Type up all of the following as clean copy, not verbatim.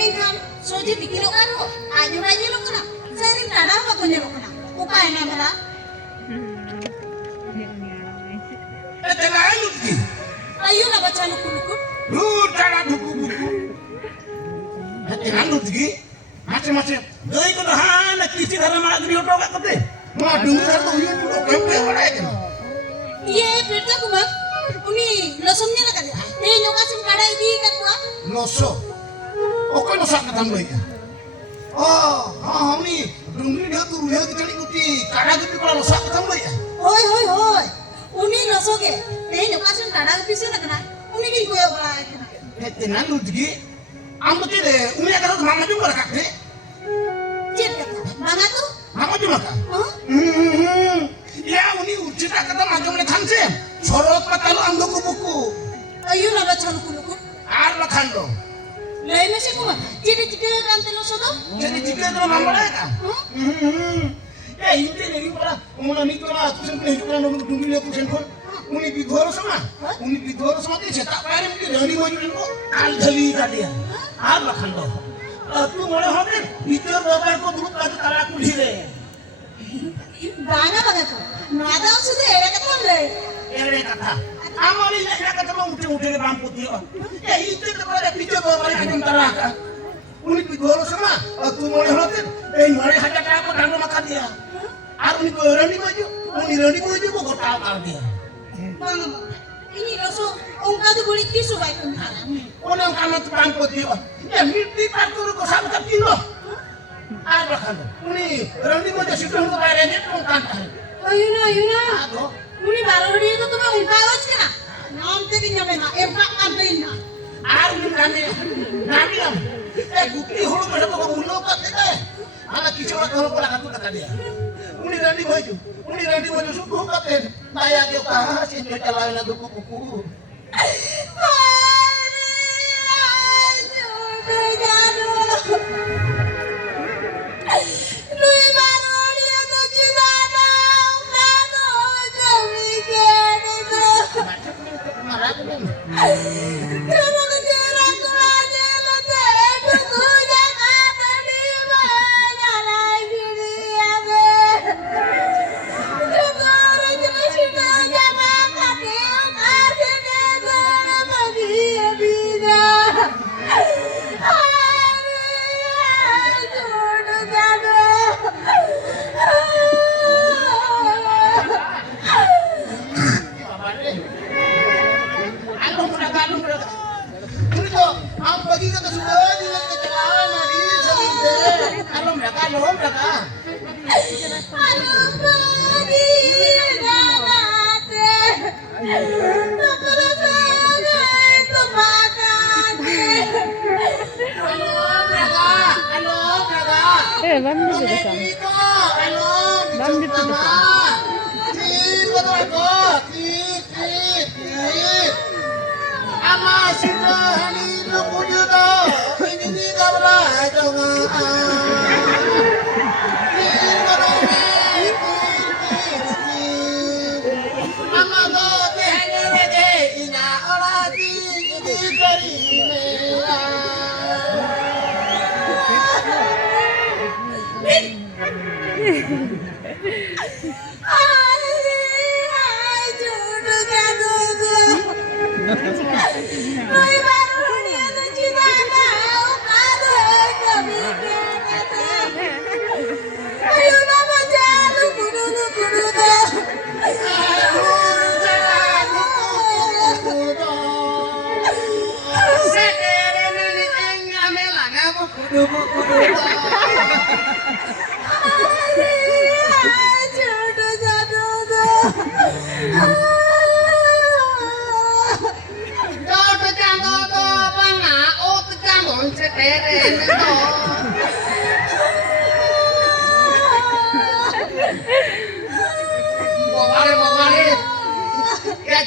Mengkam soji dikilo karo aja lo kena. Sering tada apa punya lo kena. Upaya namanya. Telah lu di. Ayo lah baca luku-luku. Lu tada buku-buku. Telah lu di. Macam-macam. Doi ko hana kisi dara malah di otak kate. Mau dengar tuh yun tuh kempe orang itu. Iya, berita kumang. Uni losongnya lah kata. Nyokasin kada ini katwa. Loso. Oke loso kata mereka. Oh, uni dungri dia tuh dia kita ikuti. Kada gitu kalau loso kata mereka. Hoi. Uni losoge. Nyokasin kada bisa lah kena. Uni ni gue boleh kena. Tenan lu di. Ambo tile uni kada mama juga kate. Cip kata. Mana tuh? Mama juga kah? Ya uni cerita kata macam ni kanse. Sorot patalu amdo buku. Ayo lah baca luku-luku. Arla kando. Lain masih kumang. Jadi jika kantor losodo. Jadi jika itu mama mereka. Ya ini ni para umuna ni para tusen pun hidup orang dulu dulu dia tusen pun. Uni bidoro sama. Uni bidoro sama tu cetak payah mungkin dari maju ni kal jali kadia. Arla kando. Tu mulai hotel. Itu bapak ko dulu kata kala kulire. Bana baga tuh. Nada sudah era kata le. Ere kata. Amor ini era kata mau udah ramput dia. Ya itu kepada video bapak yang teraka. Uni bidoro sama. Tu mulai hotel. Mulai hajat aku dan makan dia. Aku ni berani maju. Uni berani maju kok tahu kal dia. Bang, ini loso. Ongkau tu boleh kisu baik pun. Orang kamu tu ramput dia. Ya mimpi parkur ko sama tapi lo. Ada kan? Uni berani maju situ untuk bayarnya pun kan. Ayo na. Aduh. Uni baru dia tu mah ongkau aja kena. Nanti dia nyampe mah empat kantin. Aku ni nami am. Bukti hulu pada tu kamu lo kat dia. Anak kicau kalau pula kata dia. Uni berani maju suku kat dia. Bayar dia kasih dia lain ada buku.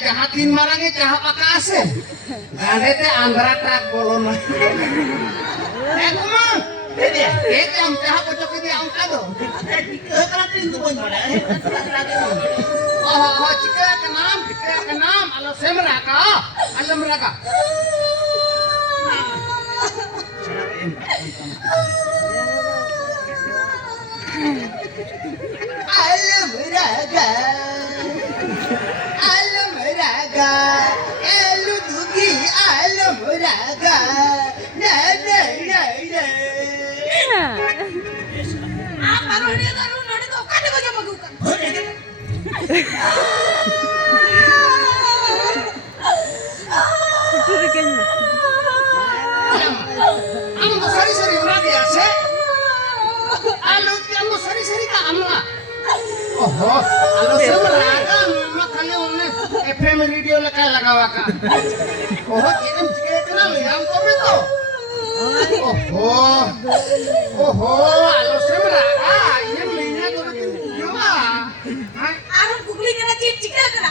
Jahatin marangnya jahat akase. Gade teh andra trak bolon. Kumang. Dia yang jahat pocok ini ang kado. Kalau itu pun boleh. Oh, jika kenam, alam semeraka. Alam raga, elu dugi alam raga, na. Baru dia baru nadi kau kan kau jawab aku. Amo sari uradi ase. Amo sari ka amla. Oho, alo semraga makane onne FM radio laka lagawa ka. Oho, kirim chikena liam tobe to. Oho, alo semraga ini linya tobe kinjuma. Arun kukli kena cicik kena.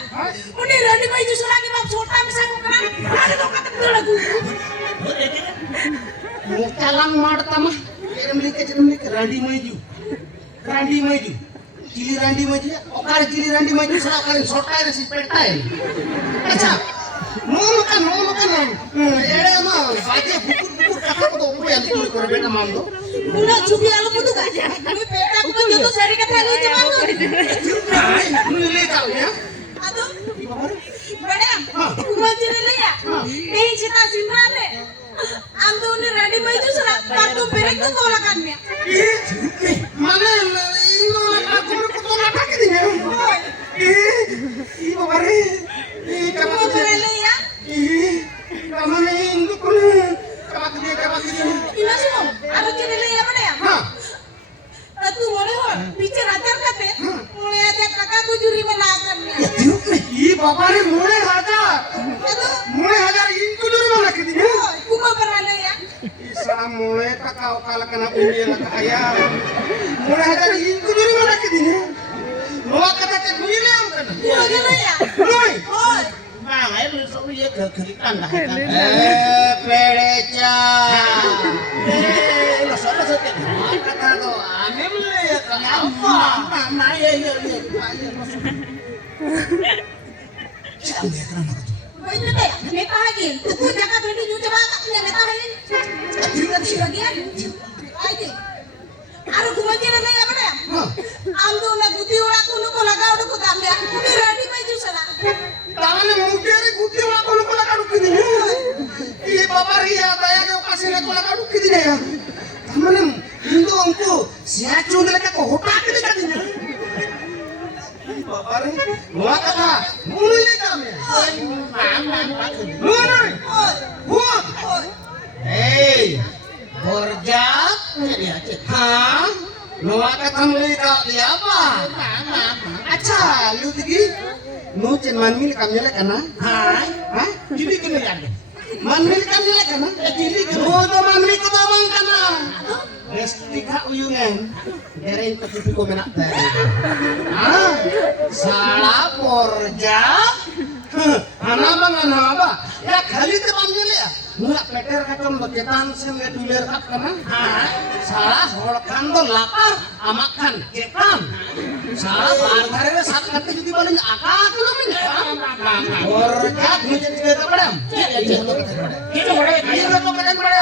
Uni rani mai justru lagi bab छोटा bisa aku kena. Ada kau kata betul lagu. Mukalang ಮಾಡ್ತಮ್ಮ ಚಿರಮಲಿಕ್ಕೆ ರಂಡಿ ಮೈಜು ಚಿಲಿ ರಂಡಿ ಮೈಜು ಒಕಾರ ಚಿಲಿ ರಂಡಿ ಮೈಜು ಸಲ ಒಕಾರ ಸೊಟ್ಟ ಸಿ ಪೆಡ್ತಾ ಇಲ್ಲ ಅಚ್ಚಾ ನೋಮಕ ಎಳೆಮ ಬಾಜೆ ಬುಕು ಕಥಕದು ಒಬ್ಬರು ಅಂತ ಕೊರಬೇಡ ಮಾಂದು Una chupi alu putu kan? Kami peta aku kan jodoh seri kata lu itu malu. ನೀವು ಲೇ ಕಾವ್ಯ Aduh, madam, kumaji nila ya. Eh, cita simrane. Antu ni ready maju sila. Kartu perek tu tolakannya. mana ini aku berkutu mata kini ibu bari Kamu berani ya? kamu ni induk pun kamu kini Ina semua. Aduh ciri nila ya madam. Tatu boleh hor. Bicara ajar kate. Mulai aja kakak kujuri menakannya. बाबारे मुळे हजार इंकु दूर मला किती Kuma berani ya? isa मुळे का काव काला कना उंडीला काया मुळे हजार इंकु दूर मला किती नो कथा ते दुईले आम कना Kuma gila ya? नाही Hoi. bang air lu sok ye kekerikan dah pedeca lo sok sok kata do ame mulai ya apa mama ye Baik nete ya? Meta lagi. Tuku jaga beli nyuci bangka punya meta lagi. Sih bagian. Ayo. Aduh kumaji nete ya madam. Amdo na guti orang kuno kola kau udah kutambi. Kuni ready maju sana. ताने मुटेरे गुत्ती वाला कोला काडू किदी ये बाबा रिया दया के पासे कोला काडू किदी ने तमने हिंदू अंको सियाचू ने का होटा किदी कदी ने बाबा रे नुआ कथा मुली का में मुली Hoi. ए borja jadi aja हां नुआ कथा मुली का dia apa अच्छा lu tigi nu cen man mil kam nyele kana ha jadi kene lagi man mil kam nyele kana jadi kene do man mil ko bang kana estika uyungan dereng ketupi ko menak tadi salah porja ana ya kali te man nyele ya nggak peter kacang beketan sen le duler kap kana salah holkan do lapar amakan cekan salah bar dhare sat kate judi bolen aka kulo min porja mujhe tiga padam itu bade ayo to katan bade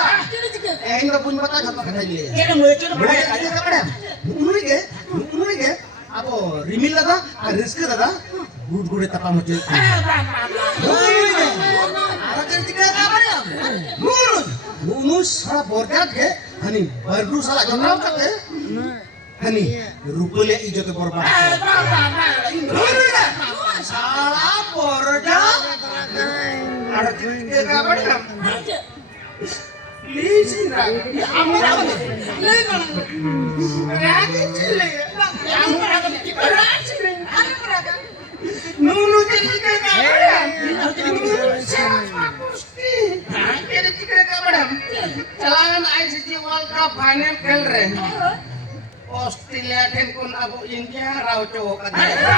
Ingin pun mata jatuh kata dia. Kita mulai aja kepada. Nuri ke? Apa rimil lada? Risk lada? Gud tapa muncul. Nuri ke? Ada cerita apa ya? Nurus salah borjat ke? Hani baru salah jonau kate. Hani rupanya hijau ke borbat. Nuri ke? Salah borjat. Ada cerita apa ya? Lisi raga, ya amur apa nih? Raga cile, ya amur apa nih? Raga, nunu jadi kabaran, nunu siapa pasti? Jadi kabaran, celangan ICC World Cup final kelre. Australia dan kun abu India rauco katanya.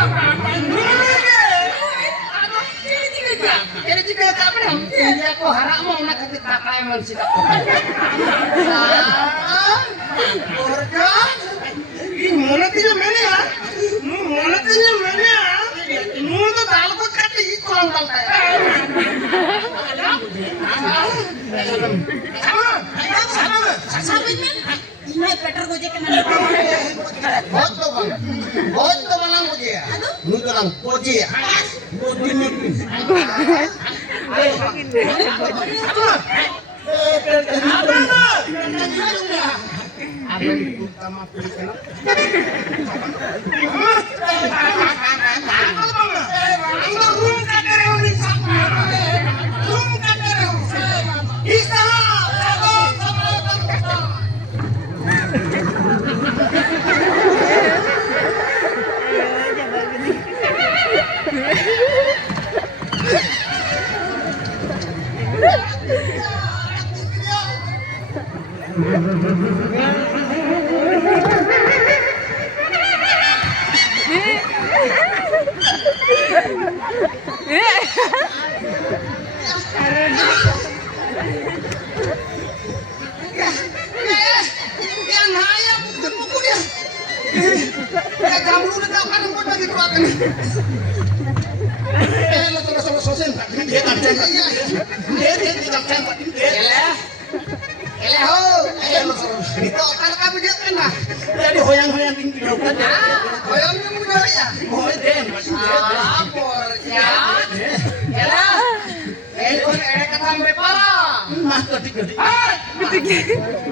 Jadi jika kapan India ko harap mau nak kita pakai mensikap. Orja, ini mana tiga mana ya? Mana tiga mana ya? Ini tu dalam ko kata ini kolam balai. men. Naik peter gojek kemana? Boto balang boje. Nu dalang boje. Boje ni.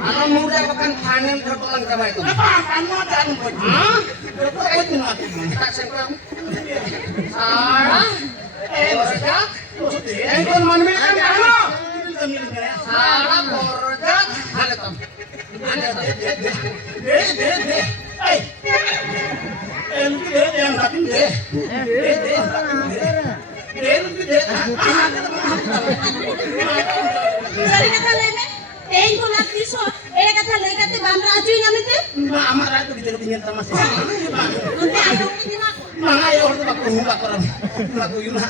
Alam muda bahkan panen tertulang sama itu. Salah. Borjak. Engkau mana kan kamu? Salah borjak. Ada tam. Yang batin deh. Sari kata leme. Engko nak diso. Ere kata lei kate bamra ajuin ngamite. Amar itu ditingin sama sih. Nanti ayo ini nak. Mga ayaw ko ba kung hula ko rin. Hula ko yun na.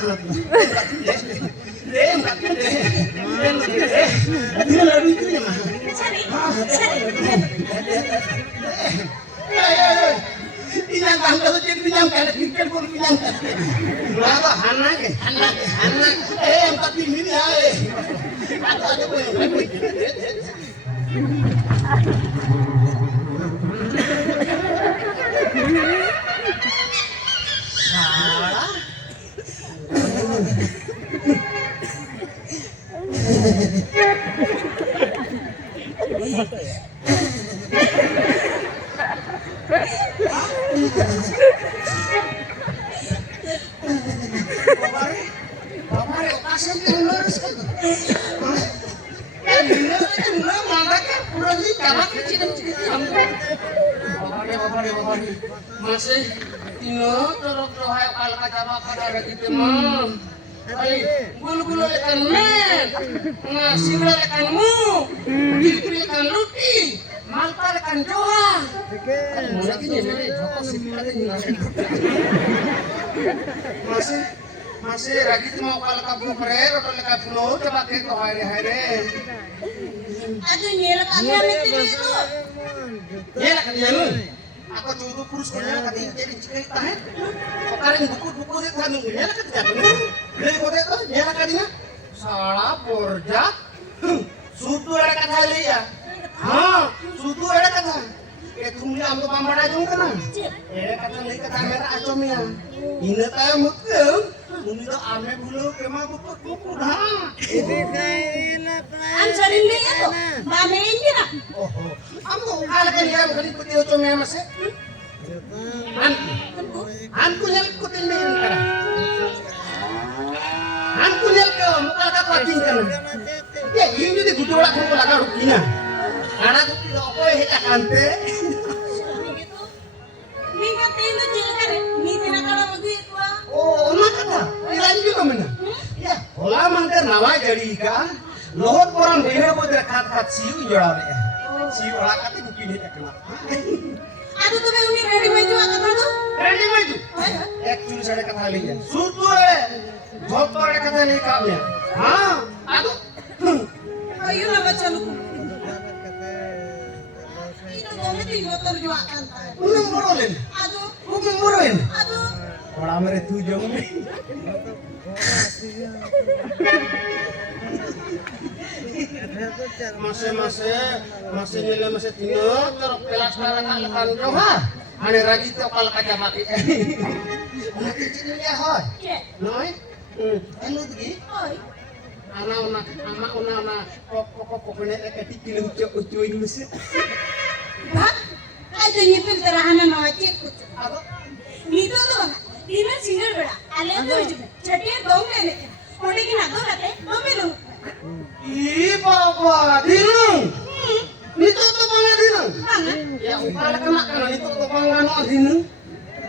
Hindi na laro ito niya ma. Sari. Ilang tanggal sa dyan binyang kalat. Kikil ko binyang kalat. Wala anak. Ang tapi ini ya. Ato ko yung salah. Masih tino terus rohai kal kacama kadara gitu mah. Ai bulu-bulu ikan men. Nasi ikan mu. Diri ikan luti. Malta ikan joha. Mula kini mere joko sipilate masih lagi mau kal kabu pre rotol ka pulo coba ke ko hari-hari. Aduh nyelak kami amit itu. Ya lah kalian. Aku cukup kurus kena kata jadi cerita he. Kemarin buku dia kan nunggunya lah kerja bener. Dari kota itu dia lah kadinya. Salah borjak. Sutu ada kata ya. Sutu ada kata. Itu mulai ambil pambar aja kena. Kata lagi kata merah acomnya. Ini tayo mukem. Muni to ame bulu kema buku dah. Ini kayak Am sarin dia itu. Mame ini nak. Ambo alakan ya bukan ikuti acomnya mas. Anku nyelikutin mirin kada. Anku nyelko muka ka pating kana. Ya ini di gudola ko laga rukina. Ana ko tidak apa heta kante. Mingga tendo jilkan. Mingga nakala begitu. Oh, makata. Ilan juga mana? Ya, olah mangker nawa jadi ikan. Lohot orang behar buat kat siu jual ya. Siu olah kata bukti dia kenapa? Aduh tuh uni ready maju akan tu. Ready maju. Actually saya kata lihat. Sutu doktor kata lihat kami. Aduh. Ayo lah baca lu. Itu kami di motor juga akan. Unang morolin. Aduh. Unang morolin. Aduh. Orang mere tujuh ni. Masih nyele masih tino terus pelas karang kalekan johar. Ane ragi to kal kaca mati. Mati cini ya hoy. Iya. Noi. Anu tegi. Oi. Ama una pokok eka tikilu ucu ini mesti. Bak, ada nyepil terahanan wajib kutu. Apa? Itu tuh bang, ini single beda. Alih tuh juga. Jadi dong ini. Orang ini nggak ada, mobil. Ih papa, dinung. Nito to bangga dinung. Bang, Ya upala kena kana nito to bangga no dinung.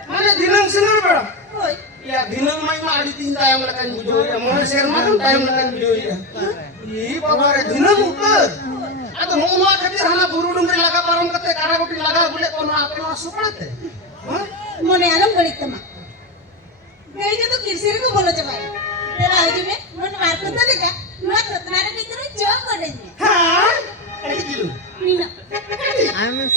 Mana dinung single beda? oi. Ya dinung mai ma adi tinta yang lekan bujo ya. Mau share ma kan tayang lekan bujo ya. Ih papa re dinung ukur. Atau mau ma khatir hana buru dum laga param kate kara goti laga bule kono apa masuk nate. Hah? Mone alam balik teman. Gaya itu kirsir ko bolo coba. Tera aja me, mone marco tuh deh kan. Mat tenara kita nih jauh kodenya. Hah? Kaki kilu. Nina. I'm a